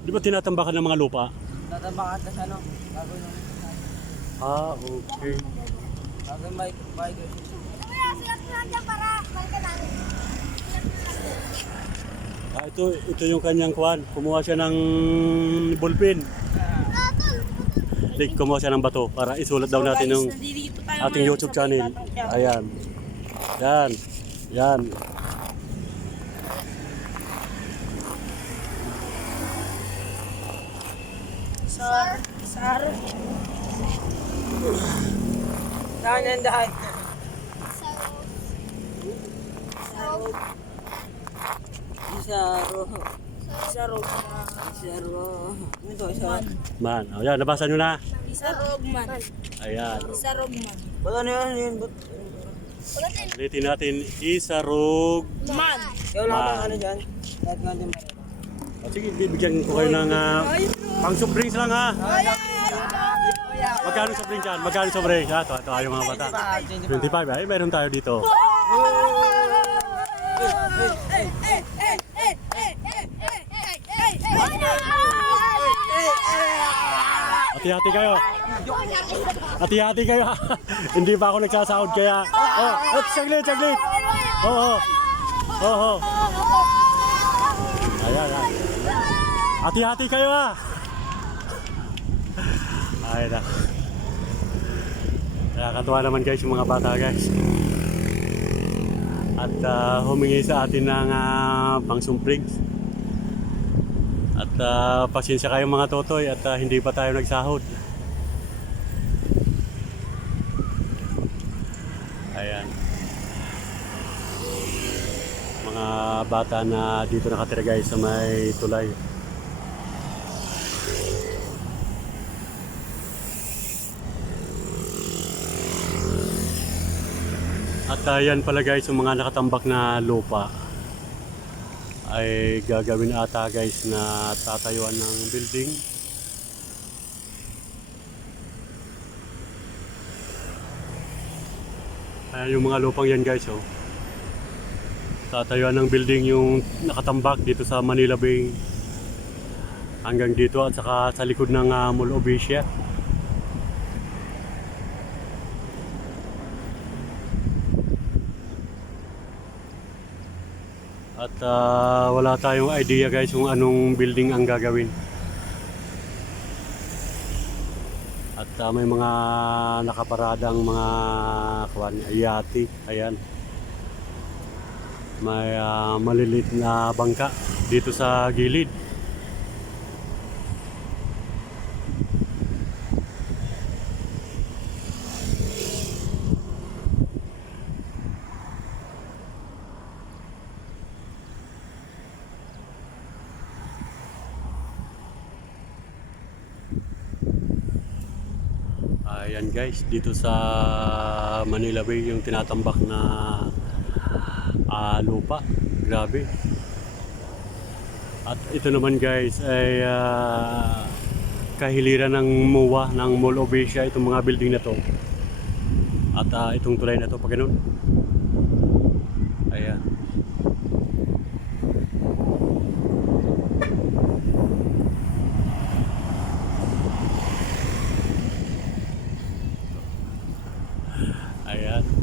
Di ba tinatambakan ng mga lupa? Tatambakan tas ano, gagawin ng Ah, okay. gagawin bike, bike. Namin. Ah, ito, ito yung kanyang kwan. Kumuha siya ng ballpen. Tol. Like, kumuha siya ng bato para isulat daw natin yung ating YouTube channel. Ayan. Yan. Yan. Sar, sar. Dahan yan, dahan. So, Isaro. Isaro. Isaro. Ano to, isaro? Man. O yan, nabasa nyo na. Isarogman. Ayan. Isarogman. Ba't ano yan? Yun, ba't? Ulitin natin. Isarog. Man. Man. bang ano dyan? Lahat nga dyan meron. O, sige, bibigyan ko kayo ng ah, pang soft lang ha. Magkano soft drinks yan? Magkano soft drinks? Ha? Ito, ito yung mga bata. 25. Ay, meron tayo dito. Hati-hati kayo. Hati-hati kayo. Hindi pa ako nagsasahod kaya. Oh, oh saglit, saglit. Oo. Oh, Oo. Ayan, ayan. Hati-hati kayo ha. Ay na. Nakakatuwa naman guys yung mga bata guys. At ah, humingi sa atin ng uh, pangsumprings. At ah, pasensya kayo mga totoy at ah, hindi pa tayo nagsahod. Ayan. Mga bata na dito nakatira guys sa may tulay. At uh, yan pala guys, yung mga nakatambak na lupa ay gagawin ata guys na tatayuan ng building. Ayan yung mga lupang yan guys oh. Tatayuan ng building yung nakatambak dito sa Manila Bay. Hanggang dito at saka sa likod ng uh, Mall of Asia. At ah, wala tayong idea guys kung anong building ang gagawin. At ah, may mga nakaparadang mga kwan, yati. Ayan. May ah, malilit na bangka dito sa gilid. Ayan guys, dito sa Manila Bay yung tinatambak na uh, lupa. Grabe. At ito naman guys ay uh, kahiliran ng MUA, ng Mall of Asia, itong mga building na to. At uh, itong tulay na to, pag ganun. Ayan. Ayan.